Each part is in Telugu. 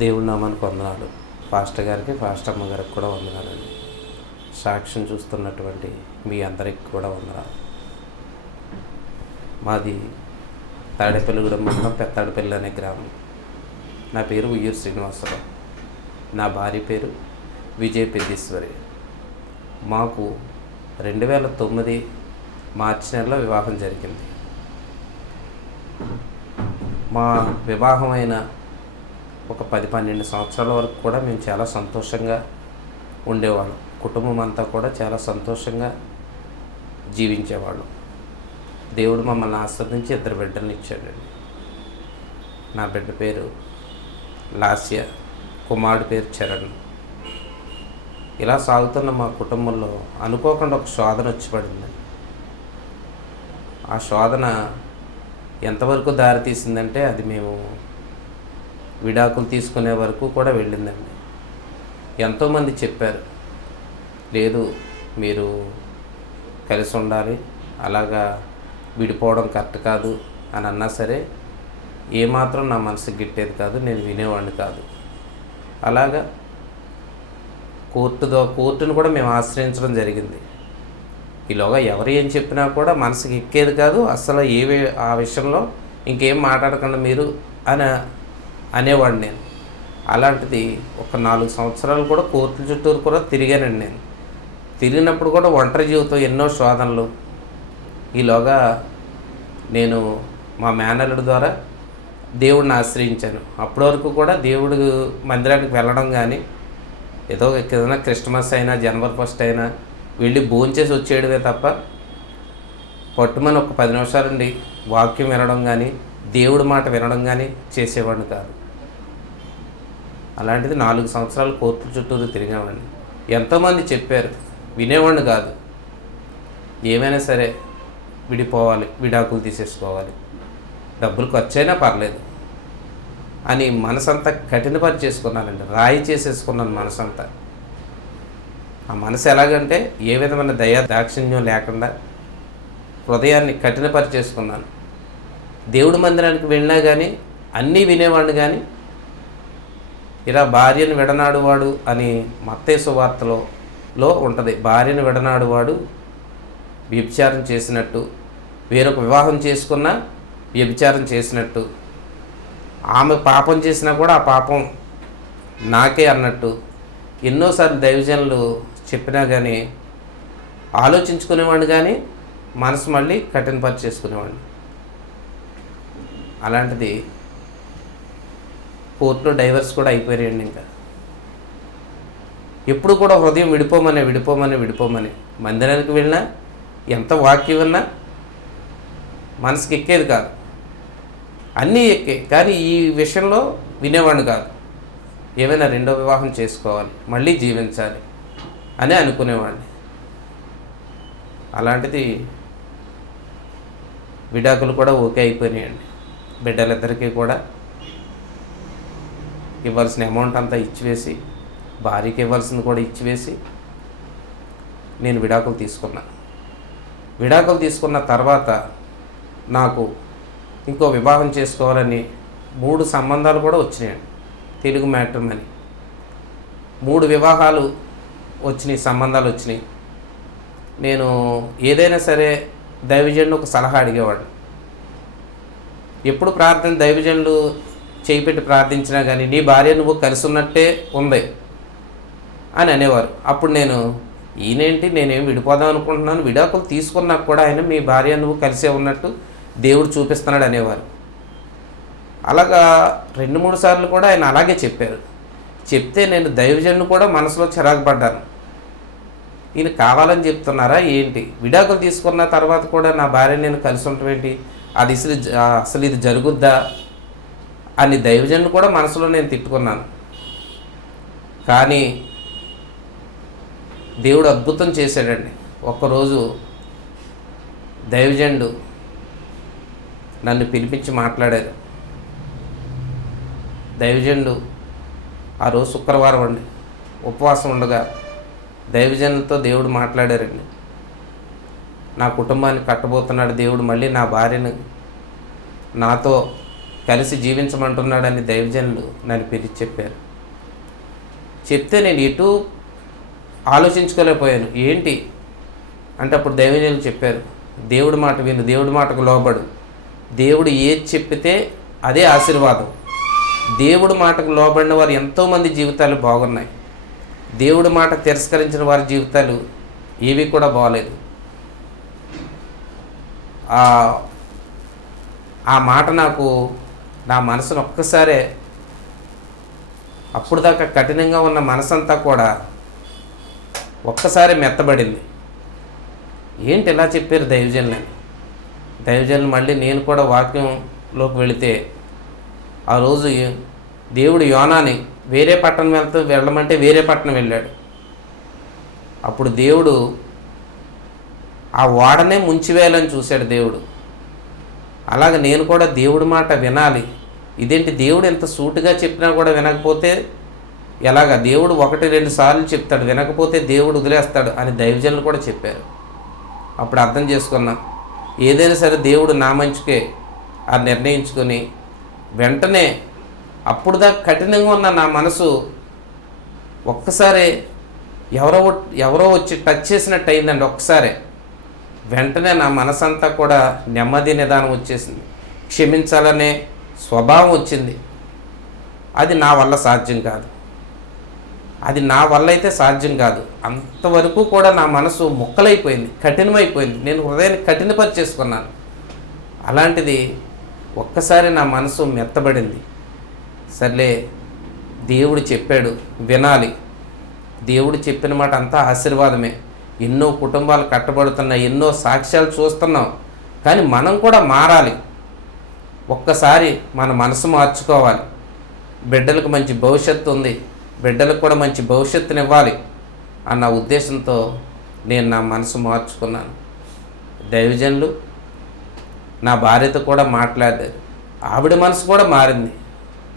దేవుడి నామానికి వందనాలు. పాస్టర్ గారికి, పాస్టర్ అమ్మ గారికి కూడా వందనాలండి. సాక్ష్యం చూస్తున్నటువంటి మీ అందరికి కూడా వందనాలు. మాది తాడేపల్లిగూడెం మండలం పెత్తాడపల్లి అనే గ్రామం. నా పేరు ఉయ్యూరు శ్రీనివాసరావు. నా భార్య పేరు విజయ పెద్దీశ్వరి. మాకు 2009 మార్చి నెలలో వివాహం జరిగింది. మా వివాహమైన ఒక 10-12 సంవత్సరాల వరకు కూడా మేము చాలా సంతోషంగా ఉండేవాళ్ళం. కుటుంబం అంతా కూడా చాలా సంతోషంగా జీవించేవాళ్ళం. దేవుడు మమ్మల్ని ఆస్వాదించి 2 బిడ్డలను ఇచ్చాడండి. నా బిడ్డ పేరు లాస్య, కుమారుడి పేరు చరణ్. ఇలా సాగుతున్న మా కుటుంబంలో అనుకోకుండా ఒక శోధన వచ్చి పడింది. ఆ శోధన ఎంతవరకు దారితీసిందంటే అది మేము విడాకులు తీసుకునే వరకు కూడా వెళ్ళిందండి. ఎంతోమంది చెప్పారు, లేదు మీరు కలిసి ఉండాలి, అలాగా విడిపోవడం కరెక్ట్ కాదు అని అన్నా సరే ఏమాత్రం నా మనసు గిట్టేది కాదు, నేను వినేవాడిని కాదు. అలాగా కోర్టును కూడా మేము ఆశ్రయించడం జరిగింది. ఈలోగా ఎవరు ఏం చెప్పినా కూడా మనసుకి ఎక్కేది కాదు. అసలు ఆ విషయంలో ఇంకేం మాట్లాడకుండా మీరు అనేవాడిని నేను. అలాంటిది ఒక 4 సంవత్సరాలు కూడా కోర్టుల చుట్టూరు కూడా తిరిగానండి నేను. తిరిగినప్పుడు కూడా ఒంటరి జీవితం, ఎన్నో శోధనలు. ఈలోగా నేను మా మేనల్లుడి ద్వారా దేవుడిని ఆశ్రయించాను. అప్పటి వరకు కూడా దేవుడు మందిరానికి వెళ్ళడం కానీ, ఏదో ఏదైనా క్రిస్మస్ అయినా జనవరి 1 అయినా వెళ్ళి భోంచేసి వచ్చేయడమే తప్ప పట్టుమని ఒక 10 నిమిషాలండి వాక్యం వినడం కానీ, దేవుడి మాట వినడం కానీ చేసేవాడిని కాదు. అలాంటిది 4 సంవత్సరాలు కోర్టుల చుట్టూరు తిరిగామండి. ఎంతోమంది చెప్పారు, వినేవాడిని కాదు. ఏమైనా సరే విడిపోవాలి, విడాకులు తీసేసుకోవాలి, డబ్బులు ఖర్చైనా పర్లేదు అని మనసంతా కఠినపరిచేసుకున్నానండి. రాయి చేసేసుకున్నాను మనసంతా. ఆ మనసు ఎలాగంటే ఏ విధమైన దయా దాక్షిణ్యం లేకుండా హృదయాన్ని కఠినపరిచేసుకున్నాను. దేవుడి మందిరానికి వెళ్ళినా కానీ అన్నీ వినేవాడిని. కానీ ఇలా భార్యను విడనాడువాడు అని మత్తయి సువార్తలో ఉంటుంది. భార్యను విడనాడువాడు వ్యభిచారం చేసినట్టు, వేరొక వివాహం చేసుకున్నా వ్యభిచారం చేసినట్టు, ఆమె పాపం చేసినా కూడా ఆ పాపం నాకే అన్నట్టు ఎన్నోసార్లు దైవజనులు చెప్పినా కానీ ఆలోచించుకునేవాడిని, కానీ మనసు మళ్ళీ కఠినపరిచేసుకునేవాడిని. అలాంటిది కోర్టులో డైవర్స్ కూడా అయిపోయాయండి. ఇంకా ఎప్పుడు కూడా హృదయం విడిపోమని మందిరానికి వెళ్ళినా, ఎంత వాక్యం విన్నా మనసుకి ఎక్కేది కాదు. అన్నీ ఎక్కే, కానీ ఈ విషయంలో వినేవాడిని కాదు. ఏమైనా 2వ వివాహం చేసుకోవాలి, మళ్ళీ జీవించాలి అని అనుకునేవాడిని. అలాంటిది విడాకులు కూడా ఓకే అయిపోయినాయండి. బిడ్డలిద్దరికీ కూడా ఇవ్వాల్సిన అమౌంట్ అంతా ఇచ్చివేసి, భార్యకి ఇవ్వాల్సింది కూడా ఇచ్చివేసి నేను విడాకులు తీసుకున్న తర్వాత నాకు ఇంకో వివాహం చేసుకోవాలని 3 సంబంధాలు కూడా వచ్చినాయండి. తెలుగు మ్యాట్రిమోనీ 3 వివాహాలు వచ్చినాయి, సంబంధాలు వచ్చినాయి. నేను ఏదైనా సరే దైవజనుడు ఒక సలహా అడిగేవాడు. ఎప్పుడు దైవజనులు చేయి పెట్టి ప్రార్థించినా కానీ నీ భార్య నువ్వు కలిసి ఉన్నట్టే ఉంది అని అనేవారు. అప్పుడు ఈయనేంటి, నేనేం విడిపోదాం అనుకుంటున్నాను, విడాకులు తీసుకున్నాక కూడా ఆయన మీ భార్య నువ్వు కలిసే ఉన్నట్టు దేవుడు చూపిస్తున్నాడు అనేవారు. అలాగా 2-3 సార్లు కూడా ఆయన అలాగే చెప్పారు. చెప్తే నేను దైవజనుడు కూడా మనసులో చిరాకు పడ్డాను. ఈయన కావాలని చెప్తున్నారా ఏంటి? విడాకులు తీసుకున్న తర్వాత కూడా నా భార్య నేను కలిసి ఉండటం ఏంటి, అది అసలు ఇది జరుగుద్దా అని దైవజనుడు కూడా మనసులో నేను తిట్టుకున్నాను. కానీ దేవుడు అద్భుతం చేశాడండి. ఒక్కరోజు దైవజనుడు నన్ను పిలిపించి మాట్లాడారు. దైవజనుడు ఆ రోజు శుక్రవారం అండి, ఉపవాసం ఉండగా దైవజనులతో దేవుడు మాట్లాడారండి. నా కుటుంబాన్ని కట్టబోతున్నాడు దేవుడు, మళ్ళీ నా భార్యను నాతో కలిసి జీవించమంటున్నాడని దైవజనులు నన్ను పిలిచి చెప్పారు. చెప్తే నేను ఎటు ఆలోచించుకోలేకపోయాను. ఏంటి అంటే అప్పుడు దైవజనులు చెప్పారు, దేవుడి మాట విను, దేవుడి మాటకు లోబడు, దేవుడు ఏది చెప్పితే అదే ఆశీర్వాదం. దేవుడి మాటకు లోబడిన వారు ఎంతోమంది జీవితాలు బాగున్నాయి. దేవుడి మాట తిరస్కరించిన వారి జీవితాలు ఏవి కూడా బాగలేదు. ఆ మాట నాకు నా మనసును ఒక్కసారే, అప్పుడు దాకా కఠినంగా ఉన్న మనసంతా కూడా ఒక్కసారి మెత్తబడింది. ఏంటి ఇలా చెప్పారు దైవజనులు మళ్ళీ నేను కూడా వాక్యంలోకి వెళితే ఆ రోజు దేవుడు యోనాని వేరే పట్టణం వెళ్ళమంటే వేరే పట్టణం వెళ్ళాడు. అప్పుడు దేవుడు ఆ ఓడనే ముంచివేయాలని చూశాడు దేవుడు. అలాగే నేను కూడా దేవుడి మాట వినాలి. ఇదేంటి దేవుడు ఎంత సూటుగా చెప్పినా కూడా వినకపోతే ఎలాగా? దేవుడు 1-2 సార్లు చెప్తాడు, వినకపోతే దేవుడు వదిలేస్తాడు అని దైవజనులు కూడా చెప్పారు. అప్పుడు అర్థం చేసుకున్నా, ఏదైనా సరే దేవుడు నా మంచికే అది నిర్ణయించుకొని వెంటనే అప్పుడు దాకా కఠినంగా ఉన్న నా మనసు ఒక్కసారి ఎవరో వచ్చి టచ్ చేసినట్టు అయిందండి. ఒక్కసారి వెంటనే నా మనసంతా కూడా నెమ్మది నిదానం వచ్చేసింది. క్షమించాలనే స్వభావం వచ్చింది. అది నా వల్ల సాధ్యం కాదు. అది నా వల్ల అయితే సాధ్యం కాదు. అంతవరకు కూడా నా మనసు ముక్కలైపోయింది, కఠినమైపోయింది. నేను హృదయాన్ని కఠినపరిచేసుకున్నాను. అలాంటిది ఒక్కసారి నా మనసు మెత్తబడింది. సర్లే, దేవుడు చెప్పాడు, వినాలి. దేవుడు చెప్పిన మాట అంతా ఆశీర్వాదమే. ఎన్నో కుటుంబాలు కట్టబడుతున్నాయి, ఎన్నో సాక్ష్యాలు చూస్తున్నాం. కానీ మనం కూడా మారాలి. ఒక్కసారి మన మనసు మార్చుకోవాలి. బిడ్డలకు మంచి భవిష్యత్తు ఉంది, బిడ్డలకు కూడా మంచి భవిష్యత్తునివ్వాలి అన్న ఉద్దేశంతో నేను నా మనసు మార్చుకున్నాను. దైవజనులు నా భార్యతో కూడా మాట్లాడారు. ఆవిడ మనసు కూడా మారింది.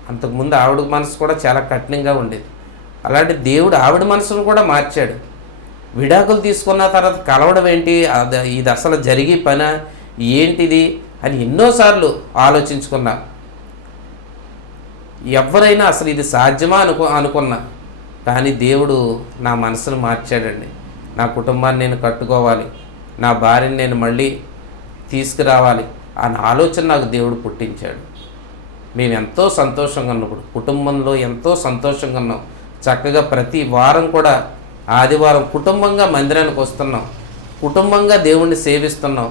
అంతకుముందు ఆవిడ మనసు కూడా చాలా కఠినంగా ఉండేది. అలాంటి దేవుడు ఆవిడ మనసును కూడా మార్చాడు. విడాకులు తీసుకున్న తర్వాత కలవడం ఏంటి, ఇది అసలు జరిగే పని ఏంటిది అని ఎన్నోసార్లు ఆలోచించుకున్నా. ఎవరైనా అసలు ఇది సాధ్యమా అనుకున్నా. కానీ దేవుడు నా మనసును మార్చాడండి. నా కుటుంబాన్ని నేను కట్టుకోవాలి, నా భార్యని నేను మళ్ళీ తీసుకురావాలి అన్న ఆలోచన నాకు దేవుడు పుట్టించాడు. మేము ఎంతో సంతోషంగా ఉన్నప్పుడు కుటుంబంలో ఎంతో సంతోషంగా ఉన్నాం. చక్కగా ప్రతి వారం కూడా ఆదివారం కుటుంబంగా మందిరానికి వస్తున్నాం, కుటుంబంగా దేవుణ్ణి సేవిస్తున్నాం.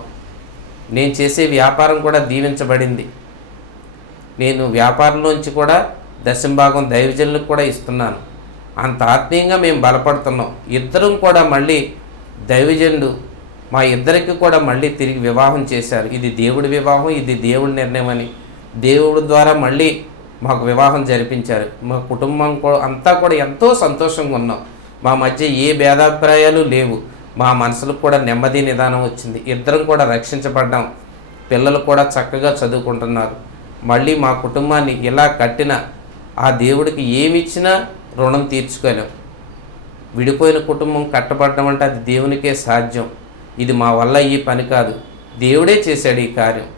నేను చేసే వ్యాపారం కూడా దీవించబడింది. నేను వ్యాపారంలోంచి కూడా 10% దైవజనులకు కూడా ఇస్తున్నాను. అంత ఆత్మీయంగా మేము బలపడుతున్నాం. ఇద్దరం కూడా మళ్ళీ దైవజనుడు మా ఇద్దరికి కూడా మళ్ళీ తిరిగి వివాహం చేశారు. ఇది దేవుడి వివాహం, ఇది దేవుడి నిర్ణయం అని దేవుడి ద్వారా మళ్ళీ మాకు వివాహం జరిపించారు. మా కుటుంబం అంతా కూడా ఎంతో సంతోషంగా ఉన్నాం. మా మధ్య ఏ భేదాభిప్రాయాలు లేవు. మా మనసులకు కూడా నెమ్మది నిదానం వచ్చింది. ఇద్దరం కూడా రక్షించబడ్డాం. పిల్లలు కూడా చక్కగా చదువుకుంటున్నారు. మళ్ళీ మా కుటుంబాన్ని ఇలా కట్టిన ఆ దేవుడికి ఏమిచ్చినా రుణం తీర్చుకోలేం. విడిపోయిన కుటుంబం కట్టబడడం అంటే అది దేవునికే సాధ్యం. ఇది మా వల్ల ఈ పని కాదు, దేవుడే చేశాడు ఈ కార్యం.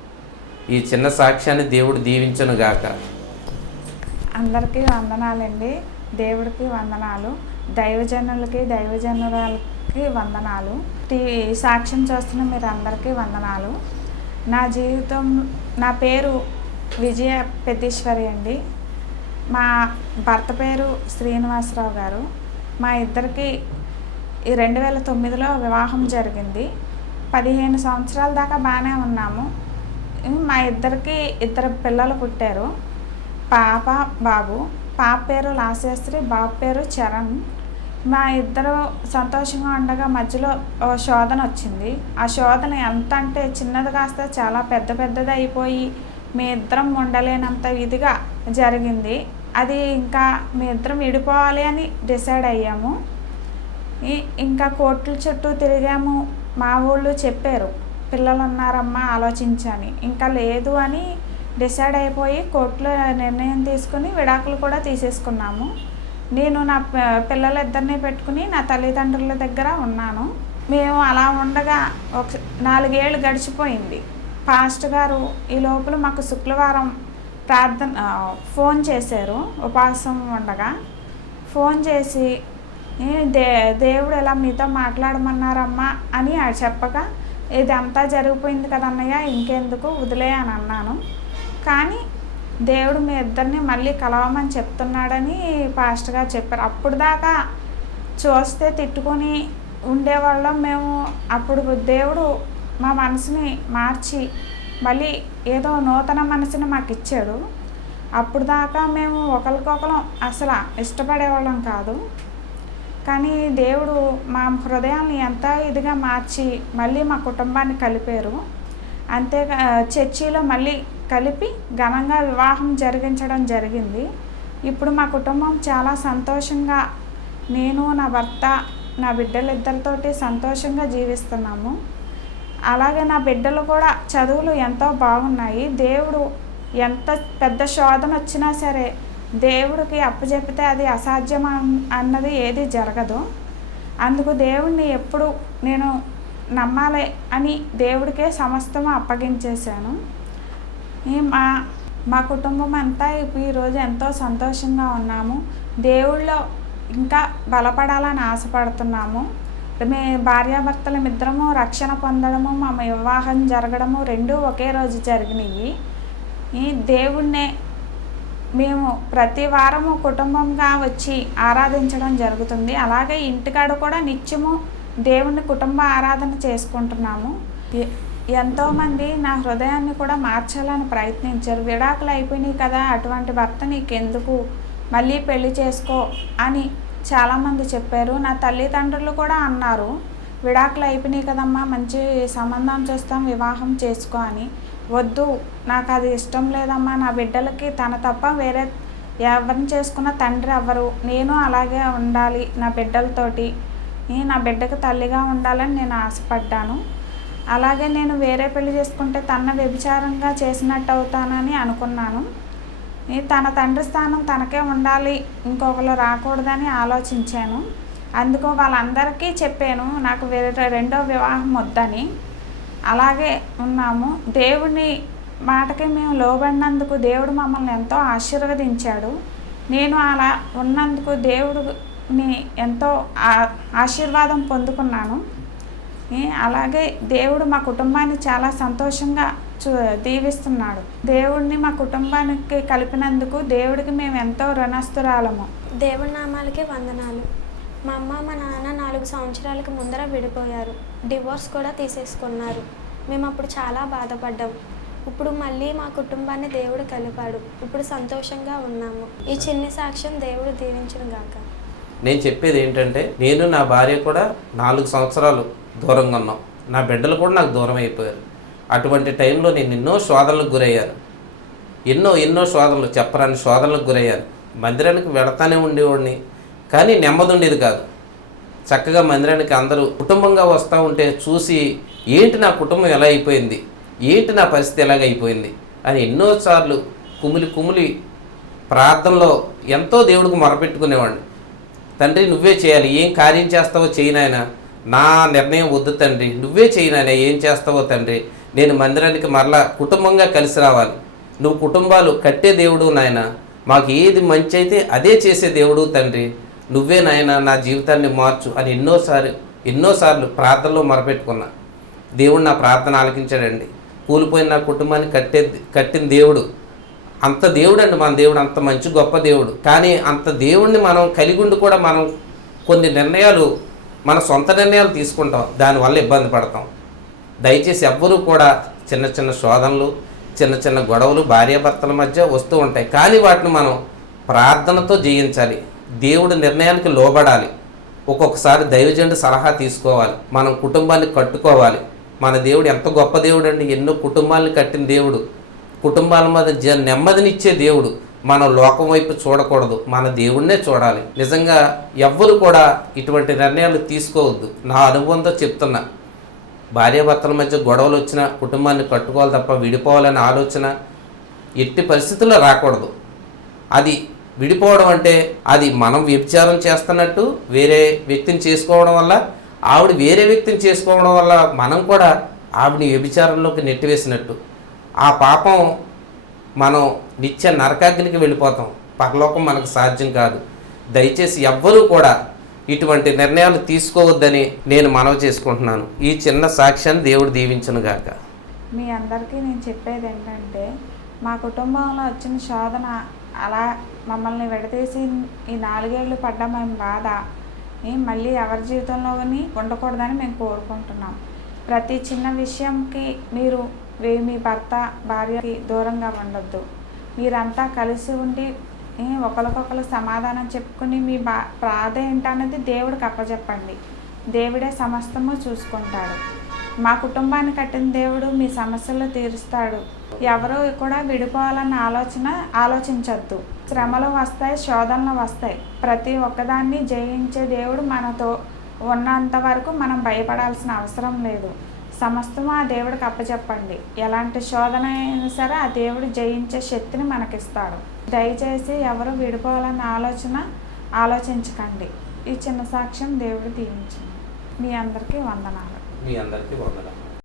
ఈ చిన్న సాక్ష్యాన్ని దేవుడు దీవించునుగాక. అందరికీ వందనాలండి. దేవుడికి వందనాలు, దైవజనులకి దైవజనులకి వందనాలు. సాక్ష్యం చూస్తున్న మీరు అందరికీ వందనాలు. నా పేరు విజయ పెద్దీశ్వరి అండి. మా భర్త పేరు శ్రీనివాసరావు గారు. మా ఇద్దరికి 2009లో వివాహం జరిగింది. 15 సంవత్సరాల దాకా బాగానే ఉన్నాము. మా ఇద్దరికి 2 పిల్లలు పుట్టారు, పాప బాబు. పాప పేరు లాస్యశ్రీ, బాబు పేరు చరణ్. మా ఇద్దరు సంతోషంగా ఉండగా మధ్యలో శోధన వచ్చింది. ఆ శోధన ఎంత అంటే చిన్నది కాస్త చాలా పెద్దది అయిపోయి మీ ఇద్దరం ఉండలేనంత ఇదిగా జరిగింది. అది ఇంకా మీ ఇద్దరం విడిపోవాలి అని డిసైడ్ అయ్యాము. ఇంకా కోర్టుల చుట్టూ తిరిగాము. మా ఊళ్ళు చెప్పారు, పిల్లలు ఉన్నారమ్మా ఆలోచించని. ఇంకా లేదు అని డిసైడ్ అయిపోయి కోర్టులో నిర్ణయం తీసుకుని విడాకులు కూడా తీసేసుకున్నాము. నేను నా పిల్లలిద్దరినీ పెట్టుకుని నా తల్లిదండ్రుల దగ్గర ఉన్నాను. మేము అలా ఉండగా 4 ఏళ్ళు గడిచిపోయింది. పాస్టర్ గారు ఈ లోపల మాకు శుక్రవారం ఫోన్ చేశారు ఉపవాసం ఉండగా. ఫోన్ చేసి దేవుడు ఇలా మీతో మాట్లాడమన్నారమ్మా అని చెప్పగా, ఇదంతా జరిగిపోయింది కదన్నయ్య, ఇంకెందుకు వదిలే అని అన్నాను. కానీ దేవుడు మీ ఇద్దరిని మళ్ళీ కలవమని చెప్తున్నాడని పాస్టర్ గారు చెప్పారు. అప్పుడు దాకా చూస్తే తిట్టుకొని ఉండేవాళ్ళం మేము. అప్పుడు దేవుడు మా మనసుని మార్చి మళ్ళీ ఏదో నూతన మనసుని మాకు ఇచ్చాడు. అప్పుడు దాకా మేము ఒకరికొకరం అసలు ఇష్టపడేవాళ్ళం కాదు. కానీ దేవుడు మా హృదయాన్ని ఎంత ఇదిగా మార్చి మళ్ళీ మా కుటుంబాన్ని కలిపారు. అంతే చర్చిలో మళ్ళీ కలిపి ఘనంగా వివాహం జరిగించడం జరిగింది. ఇప్పుడు మా కుటుంబం చాలా సంతోషంగా, నేను, నా భర్త, నా బిడ్డలిద్దరితోటి సంతోషంగా జీవిస్తున్నాము. అలాగే నా బిడ్డలు కూడా చదువులు ఎంతో బాగున్నాయి. దేవుడు ఎంత పెద్ద శోధన వచ్చినా సరే దేవుడికి అప్పచెప్పితే అది అసాధ్యం అన్నది ఏది జరగదు. అందుకు దేవుడిని ఎప్పుడు నేను నమ్మాలి అని దేవుడికే సమస్తము అప్పగించేశాను. మా కుటుంబం అంతా ఈరోజు ఎంతో సంతోషంగా ఉన్నాము. దేవుళ్ళో ఇంకా బలపడాలని ఆశపడుతున్నాము. భార్యాభర్తలం ఇద్దరము రక్షణ పొందడము, మా వివాహం జరగడము రెండూ ఒకే రోజు జరిగినాయి. ఈ దేవుణ్ణే మేము ప్రతి వారము కుటుంబంగా వచ్చి ఆరాధించడం జరుగుతుంది. అలాగే ఇంటికాడ కూడా నిత్యము దేవుణ్ణి కుటుంబ ఆరాధన చేసుకుంటున్నాము. ఎంతోమంది నా హృదయాన్ని కూడా మార్చాలని ప్రయత్నించారు. విడాకులు అయిపోయినాయి కదా, అటువంటి భర్త నీకెందుకు, మళ్ళీ పెళ్లి చేసుకో అని చాలామంది చెప్పారు. నా తల్లిదండ్రులు కూడా అన్నారు, విడాకులు అయిపోయినాయి కదమ్మా, మంచి సంబంధం చూస్తాం, వివాహం చేసుకో అని. వద్దు, నాకు అది ఇష్టం లేదమ్మా, నా బిడ్డలకి తన తప్ప వేరే ఎవరిని చేసుకున్న తండ్రి అవ్వరు, నేను అలాగే ఉండాలి నా బిడ్డలతోటి, నా బిడ్డకి తల్లిగా ఉండాలని నేను ఆశపడ్డాను. అలాగే నేను వేరే పెళ్లి చేసుకుంటే తన వ్యభిచారంగా చేసినట్టు అవుతానని అనుకున్నాను. తన తండ్రి స్థానం తనకే ఉండాలి, ఇంకొకరు రాకూడదని ఆలోచించాను. అందుకు వాళ్ళందరికీ చెప్పాను నాకు వేరే రెండో వివాహం వద్దని. అలాగే ఉన్నాము. దేవుని మాటకి మేము లోబడినందుకు దేవుడు మమ్మల్ని ఎంతో ఆశీర్వదించాడు. నేను అలా ఉన్నందుకు దేవుడిని ఎంతో ఆశీర్వాదం పొందుకున్నాను. అలాగే దేవుడు మా కుటుంబాన్ని చాలా సంతోషంగా దీవిస్తున్నాడు. దేవుడిని మా కుటుంబానికి కలిపినందుకు దేవుడికి మేము ఎంతో రుణస్తురాలము. దేవుడి నామాలకి వందనాలు. మా అమ్మ మా నాన్న 4 సంవత్సరాలకు ముందర విడిపోయారు. డివోర్స్ కూడా తీసేసుకున్నారు. మేము అప్పుడు చాలా బాధపడ్డాం. ఇప్పుడు మళ్ళీ మా కుటుంబాన్ని దేవుడు కలిపాడు. ఇప్పుడు సంతోషంగా ఉన్నాము. ఈ చిన్ని సాక్ష్యం దేవుడు దీవించును గాక. నేను చెప్పేది ఏంటంటే, నేను నా భార్య కూడా 4 సంవత్సరాలు దూరంగా ఉన్నాం. నా బిడ్డలు కూడా నాకు దూరం అయిపోయారు. అటువంటి టైంలో నేను ఎన్నో శోధనలకు గురయ్యాను. ఎన్నో శోధనలు, చెప్పరాని శోధనలకు గురయ్యాను. మందిరానికి వెళతానే ఉండేవాడిని, కానీ నెమ్మది ఉండేది కాదు. చక్కగా మందిరానికి అందరూ కుటుంబంగా వస్తూ ఉంటే చూసి, ఏంటి నా కుటుంబం ఎలా అయిపోయింది, ఏంటి నా పరిస్థితి ఎలాగైపోయింది అని ఎన్నోసార్లు కుమిలి ప్రార్థనలో ఎంతో దేవుడికి మొరపెట్టుకునేవాడిని. తండ్రి నువ్వే చేయాలి, ఏం కార్యం చేస్తావో చేయి నాయన, నా నిర్ణయం వద్దు తండ్రి, నువ్వే చేయి నాయన, ఏం చేస్తావో తండ్రి, నేను మందిరానికి మరలా కుటుంబంగా కలిసి రావాలి, నువ్వు కుటుంబాలు కట్టే దేవుడు నాయన, మాకు ఏది మంచి అయితే అదే చేసే దేవుడు తండ్రి, నువ్వే నాయన నా జీవితాన్ని మార్చు అని ఎన్నోసార్లు ప్రార్థనలో మొరపెట్టుకున్నా. దేవుడు నా ప్రార్థన ఆలకించాడండి. కూలిపోయిన నా కుటుంబాన్ని కట్టిన దేవుడు అంత దేవుడు అండి. మన దేవుడు అంత మంచి గొప్ప దేవుడు. కానీ అంత దేవుడిని మనం కలిగుండి కూడా మనం కొన్ని నిర్ణయాలు, మన సొంత నిర్ణయాలు తీసుకుంటాం, దానివల్ల ఇబ్బంది పడతాం. దయచేసి ఎవ్వరూ కూడా చిన్న శోధనలు, చిన్న గొడవలు భార్యాభర్తల మధ్య వస్తూ ఉంటాయి. కానీ వాటిని మనం ప్రార్థనతో జయించాలి. దేవుడి నిర్ణయానికి లోబడాలి. ఒక్కొక్కసారి దైవజనుడి సలహా తీసుకోవాలి. మనం కుటుంబాన్ని కట్టుకోవాలి. మన దేవుడు ఎంత గొప్ప దేవుడు అండి. ఎన్నో కుటుంబాలను కట్టిన దేవుడు, కుటుంబాల మధ్య నెమ్మదినిచ్చే దేవుడు. మనం లోకం వైపు చూడకూడదు, మన దేవుడినే చూడాలి. నిజంగా ఎవ్వరు కూడా ఇటువంటి నిర్ణయాలు తీసుకోవద్దు. నా అనుభవంతో చెప్తున్నా, భార్యాభర్తల మధ్య గొడవలు వచ్చినా కుటుంబాన్ని కట్టుకోవాలి తప్ప విడిపోవాలనే ఆలోచన ఎట్టి పరిస్థితుల్లో రాకూడదు. అది విడిపోవడం అంటే అది మనం వ్యభిచారం చేస్తున్నట్టు, వేరే వ్యక్తిని చేసుకోవడం వల్ల, ఆవిడ వేరే వ్యక్తిని చేసుకోవడం వల్ల మనం కూడా ఆవిడని వ్యభిచారంలోకి నెట్టివేసినట్టు. ఆ పాపం మనం నిత్య నరకాగ్నికి వెళ్ళిపోతాం. పరలోకం మనకు సాధ్యం కాదు. దయచేసి ఎవ్వరూ కూడా ఇటువంటి నిర్ణయాలు తీసుకోవద్దని నేను మనవి చేసుకుంటున్నాను. ఈ చిన్న సాక్ష్యాన్ని దేవుడు దీవించును గాక. మీ అందరికీ నేను చెప్పేది ఏంటంటే, మా కుటుంబంలో వచ్చిన శోధన అలా మమ్మల్ని విడదీసి ఈ 4 ఏళ్ళు పడ్డ మేము బాధ మళ్ళీ ఎవరి జీవితంలోని ఉండకూడదని మేము కోరుకుంటున్నాం. ప్రతి చిన్న విషయంకి మీరు మీ భర్త భార్యకి దూరంగా ఉండొద్దు. మీరంతా కలిసి ఉండి ఒకరికొకరు సమాధానం చెప్పుకుని మీ బాధ ఏంటన్నది దేవుడికి అప్పచెప్పండి. దేవుడే సమస్తము చూసుకుంటాడు. మా కుటుంబాన్ని కట్టిన దేవుడు మీ సమస్యలు తీరుస్తాడు. ఎవరు కూడా విడిపోవాలన్న ఆలోచించద్దు. శ్రమలు వస్తాయి, శోధనలు వస్తాయి. ప్రతి ఒక్కదాన్ని జయించే దేవుడు మనతో ఉన్నంత వరకు మనం భయపడాల్సిన అవసరం లేదు. సమస్తము ఆ దేవుడికి అప్పచెప్పండి. ఎలాంటి శోధన అయినా సరే ఆ దేవుడు జయించే శక్తిని మనకిస్తాడు. దయచేసి ఎవరు విడిపోవాలన్న ఆలోచించకండి. ఈ చిన్న సాక్ష్యం దేవుడు దీవించండి. మీ అందరికీ వందనాలు. మీ అందరికీ వందనాలు.